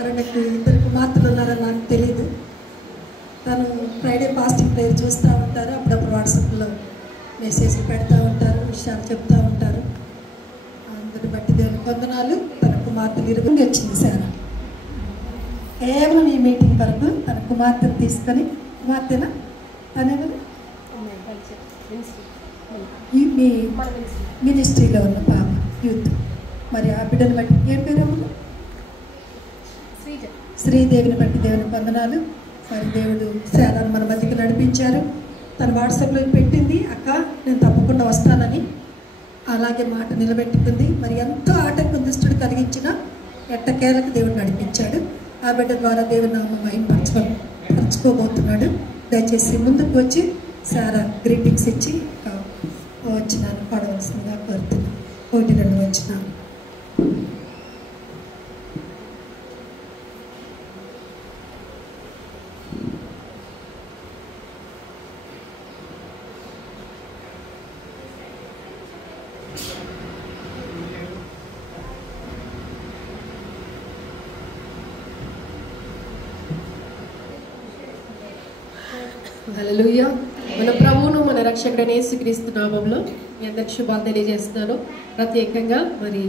ఆయనకి 2 కుమార్తెలు ఉన్నారని నాకు తెలియదు. తను ఫ్రైడే ఫాస్టింగ్ ప్రేయర్ చూస్తూ ఉంటారు, అప్పుడప్పుడు వాట్సాప్లో మెసేజ్లు పెడతా ఉంటారు, విషయాలు చెప్తూ ఉంటారు. అందరిని బట్టి దేవుని వందనాలు. తన కుమార్తెలు 20 వచ్చింది సార్. కేవలం ఈ మీటింగ్ వరకు తన కుమార్తెను తీసుకొని, కుమార్తెన తనేమని మీ మినిస్ట్రీలో ఉన్న పాప యూత్, మరి ఆ బిడ్డను బట్టి ఏం పేరు? శ్రీదేవిని బట్టి దేవుని వందనాలు. మరి దేవుడు సేవను మన మధ్యకి నడిపించారు. తన వాట్సాప్లో పెట్టింది, అక్క నేను తప్పకుండా వస్తానని. అలాగే మాట నిలబెట్టుకుంది. మరి ఎంతో ఆటంకం దుష్టుడు కలిగించిన ఎట్టకేలకు దేవుడు నడిపించాడు. ఆ బిడ్డ ద్వారా దేవుని నామం పరచుకోబోతున్నాడు. దయచేసి ముందుకు వచ్చి సారా గ్రీటింగ్స్ ఇచ్చి వచ్చినాను పడవలసిందిగా కోరుతున్నాను. 1-2 వచ్చినాను. హల్లెలూయా. మన ప్రభువును మన రక్షకుడైన యేసుక్రీస్తు నామములో మీ అందరికి శుభాలు తెలియజేస్తున్నాను. ప్రత్యేకంగా మరి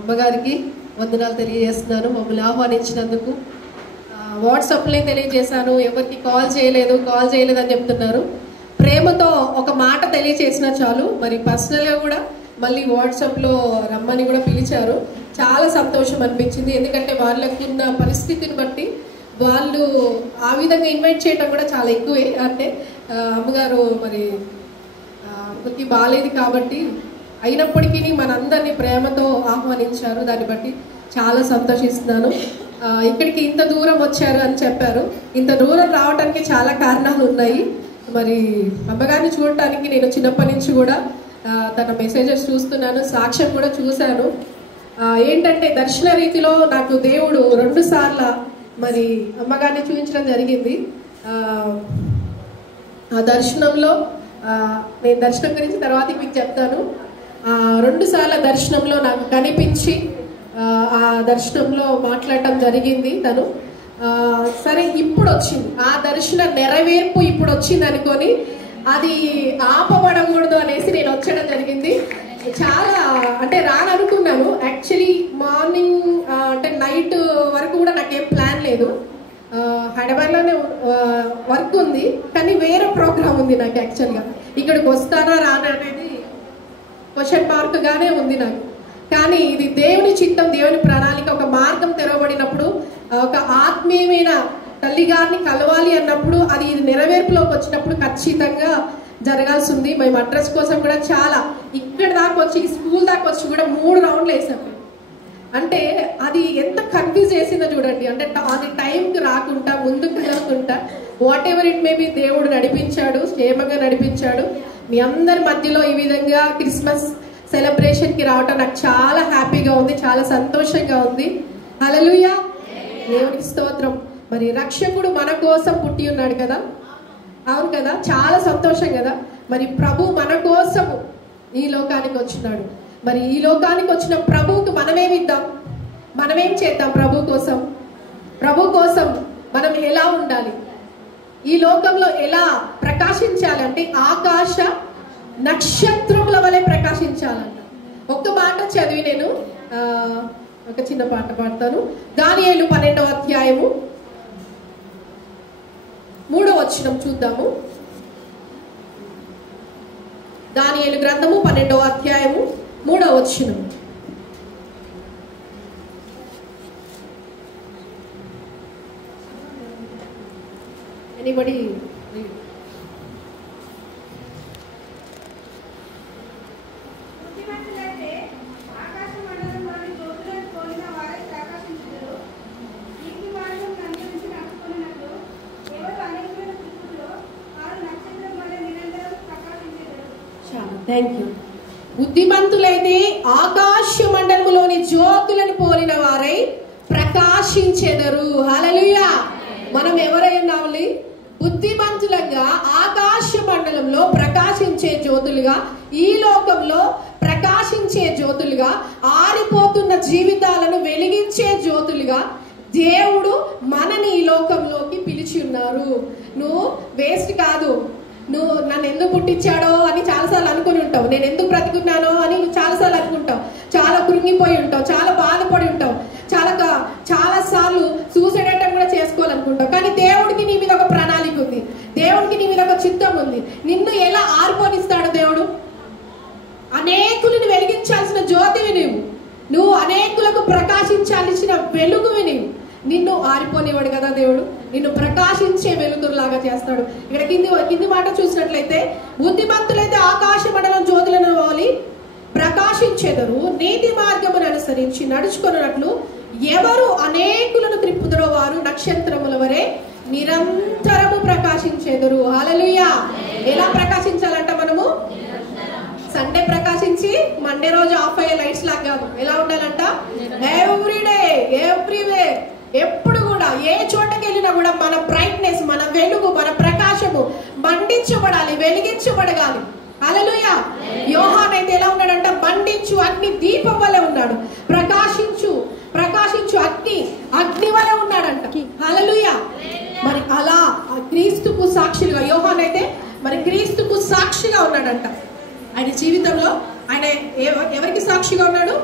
అమ్మగారికి వందనాలు తెలియజేస్తున్నాను. మమ్మల్ని ఆహ్వానించినందుకు. వాట్సాప్లో తెలియజేశాను, ఎవరికి కాల్ చేయలేదని చెప్తున్నారు. ప్రేమతో ఒక మాట తెలియజేసినా చాలు. మరి పర్సనల్గా కూడా మళ్ళీ వాట్సాప్లో రమ్మని కూడా పిలిచారు. చాలా సంతోషం అనిపించింది. ఎందుకంటే వాళ్ళకున్న పరిస్థితిని బట్టి వాళ్ళు ఆ విధంగా ఇన్వైట్ చేయడం కూడా చాలా ఎక్కువే. అంటే అమ్మగారు మరి అమ్మకి బాగాలేదు కాబట్టి, అయినప్పటికీ మనందరినీ ప్రేమతో ఆహ్వానించారు. దాన్ని బట్టి చాలా సంతోషిస్తున్నాను. ఇక్కడికి ఇంత దూరం వచ్చారు అని చెప్పారు. ఇంత దూరం రావడానికి చాలా కారణాలు ఉన్నాయి. మరి అమ్మగారిని చూడటానికి నేను చిన్నప్పటి నుంచి కూడా తన మెసేజెస్ చూస్తున్నాను, సాక్ష్యం కూడా చూశాను. ఏంటంటే దర్శన రీతిలో నాకు దేవుడు 2 సార్లు మరి అమ్మగారిని చూపించడం జరిగింది. ఆ దర్శనంలో నేను దర్శనం గురించి తర్వాత మీకు చెప్తాను. 2 సార్ల దర్శనంలో నాకు కనిపించి ఆ దర్శనంలో మాట్లాడటం జరిగింది తను. సరే ఇప్పుడు వచ్చింది ఆ దర్శన నెరవేర్పు, ఇప్పుడు వచ్చింది అనుకొని అది ఆపబడకూడదు అనేసి నేను వచ్చడం జరిగింది. చాలా అంటే రాననుకున్నాను. యాక్చువల్లీ మార్నింగ్ అంటే నైట్ వరకు కూడా నాకేం ప్లాన్ లేదు. హైదరాబాద్లోనే వర్క్ ఉంది, కానీ వేరే ప్రోగ్రామ్ ఉంది నాకు. యాక్చువల్గా ఇక్కడికి వస్తానా రానా అనేది క్వశ్చన్ మార్క్గానే ఉంది నాకు. కానీ ఇది దేవుని చిత్తం, దేవుని ప్రణాళిక. ఒక మార్గం తెరవబడినప్పుడు, ఒక ఆత్మీయమైన తల్లి గారిని కలవాలి అన్నప్పుడు, అది నెరవేర్పులోకి వచ్చినప్పుడు ఖచ్చితంగా జరగాల్సి ఉంది. మేము అడ్రస్ కోసం కూడా చాలా ఇక్కడ దాకా వచ్చి, స్కూల్ దాకా వచ్చి కూడా 3 రౌండ్లు వేసాం. అంటే అది ఎంత కన్ఫ్యూజ్ చేసిందో చూడండి. అంటే అది టైంకి రాకుండా, ముందుకు వెళ్ళకుండా, what ever it may be దేవుడు నడిపించాడు, క్షేమంగా నడిపించాడు. మీ అందరి మధ్యలో ఈ విధంగా క్రిస్మస్ సెలబ్రేషన్కి రావటం నాకు చాలా హ్యాపీగా ఉంది, చాలా సంతోషంగా ఉంది. హల్లెలూయా, దేవునికి స్తోత్రం. మరి రక్షకుడు మన కోసం పుట్టి ఉన్నాడు కదా, అవును కదా, చాలా సంతోషం కదా. మరి ప్రభు మన కోసము ఈ లోకానికి వచ్చినాడు. మరి ఈ లోకానికి వచ్చిన ప్రభువుకి మనమేమిద్దాం, మనమేం చేద్దాం ప్రభు కోసం? ప్రభు కోసం మనం ఎలా ఉండాలి, ఈ లోకంలో ఎలా ప్రకాశించాలి అంటే ఆకాశ నక్షత్రముల వలె ప్రకాశించాలంట. ఒక్క మాట చదివి నేను ఒక చిన్న పాట పాడతాను. దానియేలు 12వ అధ్యాయము 3వ వచనం చూద్దాము. దానియేలు గ్రంథము 12వ అధ్యాయము 3వ వచనం. ఎనీబడి? Thank you. బుద్ధిమంతులైతే ఆకాశ మండలములోని జ్యోతులను పోలిన వారై ప్రకాశించెదరు. హల్లెలూయా. మనం ఎవరై ఉన్నాము? బుద్ధిమంతులంగా ఆకాశ మండలంలో ప్రకాశించే జ్యోతులుగా ఈ లోకంలో ప్రకాశించే జ్యోతులుగా, ఆరిపోతున్న జీవితాలను వెలిగించే జ్యోతులుగా దేవుడు మనని ఈ లోకంలోకి పిలిచి ఉన్నారు. నువ్వు వేస్ట్ కాదు. నువ్వు నన్ను ఎందుకు పుట్టించాడో అని చాలాసార్లు అనుకుని ఉంటావు. నేను ఎందుకు బ్రతుకున్నానో అని నువ్వు చాలాసార్లు అనుకుంటావు. చాలా కృంగిపోయి ఉంటావు, చాలా బాధపడి ఉంటావు, చాలా సార్లు సూసైడ్ అటెంప్ట్ కూడా చేసుకోవాలనుకుంటావు. కానీ దేవుడికి నీ మీద ఒక ప్రణాళిక ఉంది, దేవుడికి నీ మీద ఒక చిత్తం ఉంది. నిన్ను ఎలా ఆర్పోనిస్తాడు దేవుడు? అనేకులను వెలిగించాల్సిన జ్యోతివి నువ్వు అనేకులకు ప్రకాశించాల్సిన వెలుగువి నిన్ను ఆరిపోనివాడు కదా దేవుడు. నిన్ను ప్రకాశించే వెలుతురులాగా చేస్తాడు. ఇక్కడ కింది మాట చూసినట్లయితే, బుద్ధిమంతులైతే ఆకాశ మండలం జ్యోతులను పోలి ప్రకాశించెదరు, నీతి మార్గమును అనుసరించి నడుచుకున్నట్లు ఎవరు అనేకులను త్రిప్పుదరో వారు నక్షత్రముల వరే నిరంతరము ప్రకాశించెదరు. హల్లెలూయా. ఎలా ప్రకాశించాలంట? మనము సండే ప్రకాశించి మండే రోజు ఆఫ్ అయ్యే లైట్స్ లాగా కాదు. ఎలా ఉండాలంట? ఎవ్రీడే, ఎవ్రీవే, ఎప్పుడు కూడా ఏ చోటకి వెళ్ళినా కూడా మన బ్రైట్నెస్, మన వెలుగు, మన ప్రకాశము మండించబడాలి, వెలిగించబడగాలి. హల్లెలూయా. యోహాను అయితే ఎలా ఉన్నాడంట? మండించు అగ్ని దీపం వలె ఉన్నాడు. ప్రకాశించు అగ్ని వలె ఉన్నాడంట. హల్లెలూయా. మరి అలా క్రీస్తుకు సాక్షులుగా యోహాను అయితే మరి క్రీస్తుకు సాక్షిగా ఉన్నాడంట. ఆయన జీవితంలో ఆయన ఎవరికి సాక్షిగా ఉన్నాడు?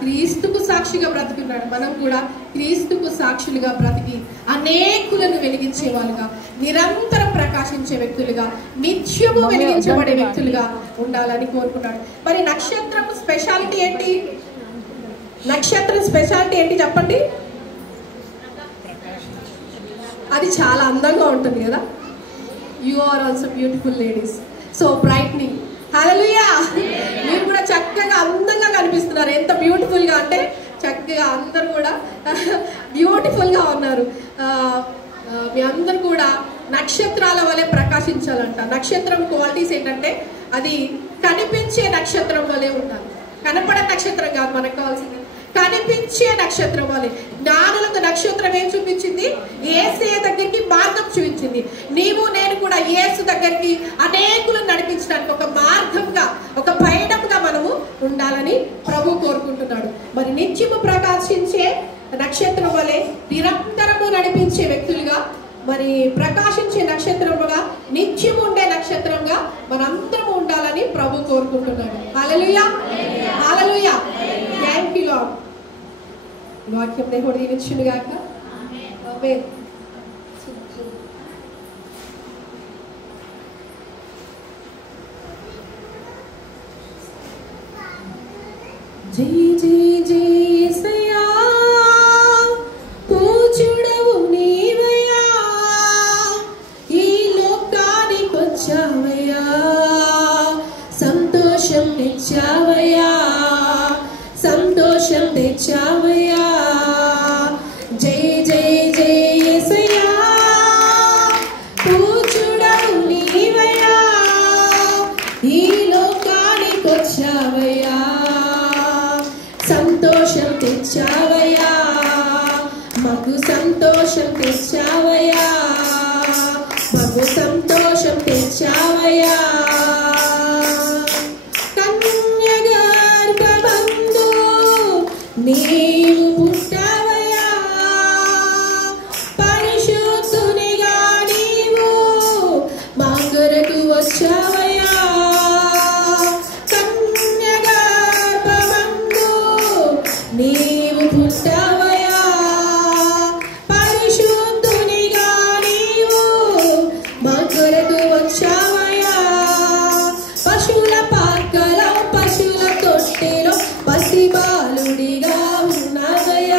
క్రీస్తుకు సాక్షిగా బ్రతుకున్నాడు. మనం కూడా క్రీస్తుకు సాక్షులుగా బ్రతికి అనేకులను వెలిగించే వాళ్ళుగా, నిరంతరం ప్రకాశించే వ్యక్తులుగా, నిత్యము వెలిగించబడే వ్యక్తులుగా ఉండాలని కోరుకున్నాడు. మరి నక్షత్రం స్పెషాలిటీ ఏంటి? నక్షత్రం స్పెషాలిటీ ఏంటి చెప్పండి? అది చాలా అందంగా ఉంటుంది కదా. You are also beautiful ladies, so brightening. Hallelujah. మీరు కూడా చక్కగా అందంగా కనిపిస్తున్నారు. ఎంత బ్యూటిఫుల్ గా అంటే చక్కగా అందరు కూడా బ్యూటిఫుల్ గా ఉన్నారు. మీ అందరు కూడా నక్షత్రాల వలె ప్రకాశించాలంట. నక్షత్రం క్వాలిటీస్ ఏంటంటే అది కనిపించే నక్షత్రం వలె ఉండాలి. కనపడే నక్షత్రం కాదు మనకు కావాల్సింది, కనిపించే నక్షత్రం వలె. జ్ఞానులకు నక్షత్రం ఏం చూపించింది? యేసయ్య దగ్గరికి మార్గం చూపించింది. నీవు నేను కూడా యేసు దగ్గరికి అనేకులను నడిపించడానికి ఒక మార్గంగా, ఒక పయనంగా మనము ఉండాలని ప్రభు కోరుకుంటున్నాడు. మరి నిత్యము ప్రకాశించే నక్షత్రం వలె నిరంతరము నడిపించే వ్యక్తులుగా, మరి ప్రకాశించే నక్షత్రముగా, నిత్యము ఉండే నక్షత్రంగా మనందరం ఉండాలని ప్రభు కోరుకుంటున్నాడు. Hallelujah. Hallelujah. Thank you Lord. వాక్యం దేవుడు దీవించును గాక. ఆమేన్. జై జై జై యేసయ్యా, పూజుడవు నీవయ్యా, ఈ లోకానికొచ్చావయ్యా, సంతోషం తెచ్చావయ్యా, సంతోషం తెచ్చావయ్యా. జై జై జై యేసయ్యా, పూజుడవు నీవయ్యా, ఈ లోకానికొచ్చావయ్యా, సంతోషం తెచ్చావయ్యా, మాకు సంతోషం తెచ్చావయ్యా, మాకు సంతోషం తెచ్చావయ్యా. కన్యగర్భమందు నీవు పుట్టావయ్యా, పరిశుద్ధునిగా నీవు మా కొరకు వచ్చావయ్యా. కన్యగర్భమందు నీవు పుట్టావయ్యా, పరిశుద్ధునిగా నీవు మా కొరకు వచ్చావయ్యా. పశువుల పాకలో, పశువుల తొట్టెలో పసిబాలుడిగా ఉన్నావయ్యా.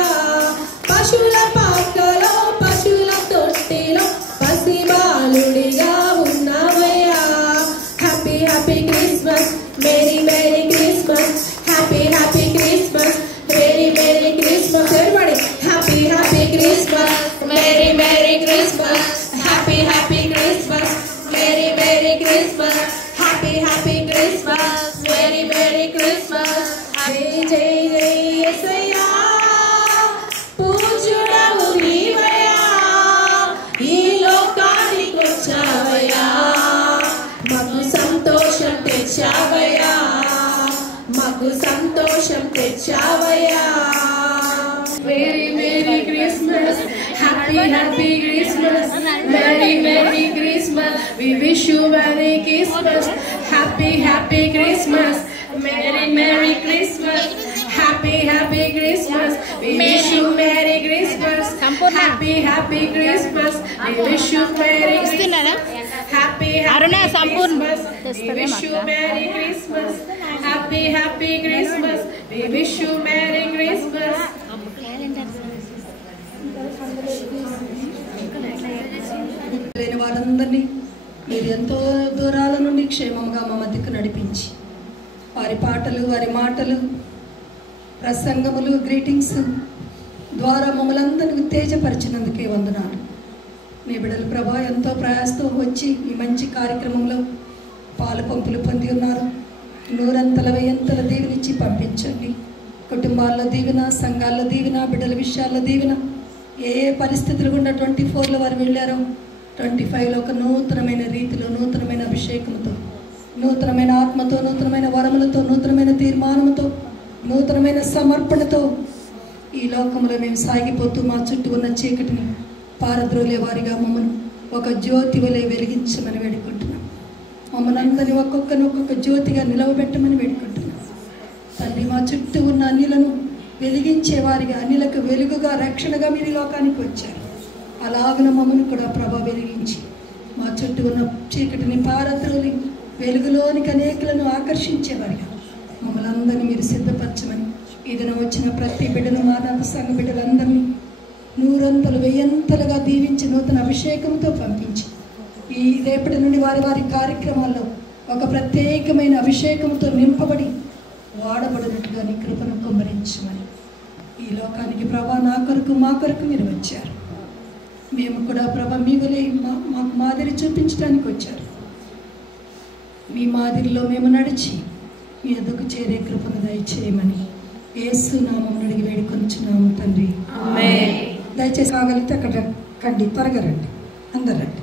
తెచ్చావయ్యా. Merry merry Christmas, happy happy Christmas, merry merry Christmas, we wish you merry Christmas, happy happy Christmas, merry merry Christmas, happy happy Christmas, we wish you merry Christmas, happy happy Christmas, we wish you merry Christmas, happy happy Christmas, we wish you merry Christmas, happy happy Christmas, we wish you merry Christmas. లేని వారందరినీ మీరు ఎంతో దూరాల నుండి క్షేమంగా మా మధ్యకు నడిపించి వారి పాటలు, వారి మాటలు, ప్రసంగములు, గ్రీటింగ్స్ ద్వారా మమ్మల్ని అందరినీ ఉత్తేజపరిచినందుకే వందనాలు. మీ బిడ్డలు ప్రభా ఎంతో ప్రయాసతో వచ్చి ఈ మంచి కార్యక్రమంలో పాలు పంపులు పొంది ఉన్నారు. నూరంతల వెయ్యంతల దీవెనిచ్చి పంపించండి. కుటుంబాల్లో దీవెన, సంఘాల్లో దీవెన, బిడ్డల విషయాల్లో దీవెన. ఏ ఏ పరిస్థితులు గుండా 24లో వారు వెళ్ళారో 25లో ఒక నూతనమైన రీతిలో, నూతనమైన అభిషేకంతో, నూతనమైన ఆత్మతో, నూతనమైన వరములతో, నూతనమైన తీర్మానంతో, నూతనమైన సమర్పణతో ఈ లోకంలో మేము సాగిపోతూ మా చుట్టూ ఉన్న చీకటిని పారద్రోలే వారిగా మమ్మల్ని ఒక జ్యోతి వలె వెలిగించమని వేడుకుంటున్నాం. మమ్మల్ని అందరినీ ఒక్కొక్క జ్యోతిగా నిలవబెట్టమని వేడుకుంటున్నాం. తండ్రి, మా చుట్టూ ఉన్న అన్యులను వెలిగించే వారిగా, అన్యులకు వెలుగుగా, రక్షణగా మీరు ఈ లోకానికి వచ్చారు. అలాగన మమ్మల్ని కూడా ప్రభా వెలిగించి మా చుట్టూ ఉన్న చీకటిని పారద్రోలి వెలుగులోనికి అనేకులను ఆకర్షించేవారిగా మమ్మల్ని అందరినీ మీరు సిద్ధపరచమని, ఏదైనా వచ్చిన ప్రతి బిడ్డను, మానవ సంఘ బిడ్డలందరినీ నూరంతలు వెయ్యంతలుగా దీవించి నూతన అభిషేకంతో పంపించి ఈ రేపటి నుండి వారి వారి కార్యక్రమాల్లో ఒక ప్రత్యేకమైన అభిషేకంతో నింపబడి వాడబడినట్టుగా నీ కృపను కుమ్మరించమని, ఈ లోకానికి ప్రభా నా కొరకు, మా కొరకు మీరు వచ్చారు. మేము కూడా ప్రభా మీ వలె మాకు మాదిరి చూపించడానికి వచ్చారు. మీ మాదిరిలో మేము నడిచి మీ ఎదుకు చేరే కృపను దయచేయమని యేసు నామమున అడిగి వేడుకొనుచున్నాము తండ్రి. దయచేసి కాగలిగితే అక్కడ కండి, త్వరగా రండి, అందరు రండి.